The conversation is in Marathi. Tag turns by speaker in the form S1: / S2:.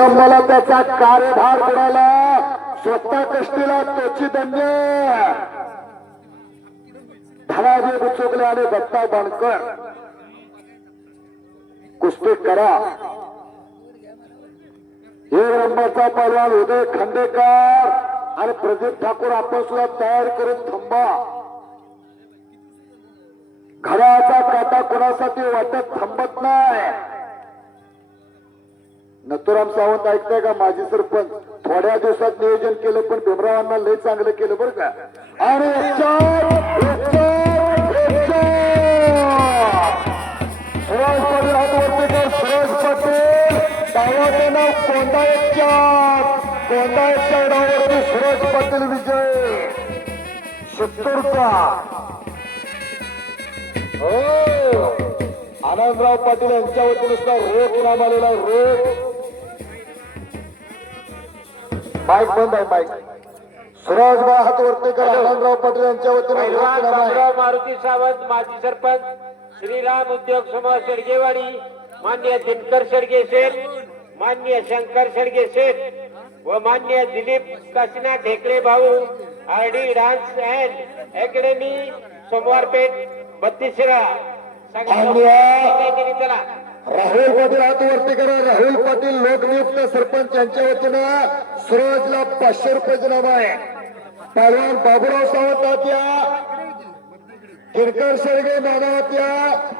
S1: रंगाला त्याचा कार्यभार मिळाला. स्वतः कष्टीला त्याची दंड धनाजी बुचुकले आणि दत्ता बाणकर कुस्ती करा. हे रंबाचा पैलवान उदय खांडेकर आणि प्रदीप ठाकूर आपण सुद्धा तयार करून थांबा. घराचा काटा कोणासाठी वाटत थांबत नाही. नथुराम सावंत ऐकताय का? माजी सरपंच थोड्या दिवसात नियोजन केलं पण भीमरावांना लय चांगलं केलं बरं का? आणि सुरज एकचार, एकचार. पाटील! डावाचं नाव कोंडा कोंडा डावावरती विजय! शित्तूरचा हो! आनंदराव पाटील यांच्या वतीने रोख नाम आलेला रोख! माईक बंद आहे माईक. सुराज बा हात वरती करा आनंदराव पाटील यांच्या वतीने
S2: मारुती सावंत माजी सरपंच श्रीराम उद्योग समूह शेडगेवाडी मान्य दिनकर शेडगे शेठ मान्य शंकर शेडगे शेठ व मान्य दिलीप काशीनाथ ढेकळे भाऊ R D dance and academy Somwarpeth बत्तीस शिरा
S1: मान्य.
S2: चला
S1: राहुल पाटील हात वरती करा. राहुल पाटील लोकनियुक्त सरपंच यांच्या वतीनं सुरजला पाचशे रुपयाचे नाम आहे. पहिलवान बाबुराव सावंत हात या. किरकर शेळगे नाना हात या.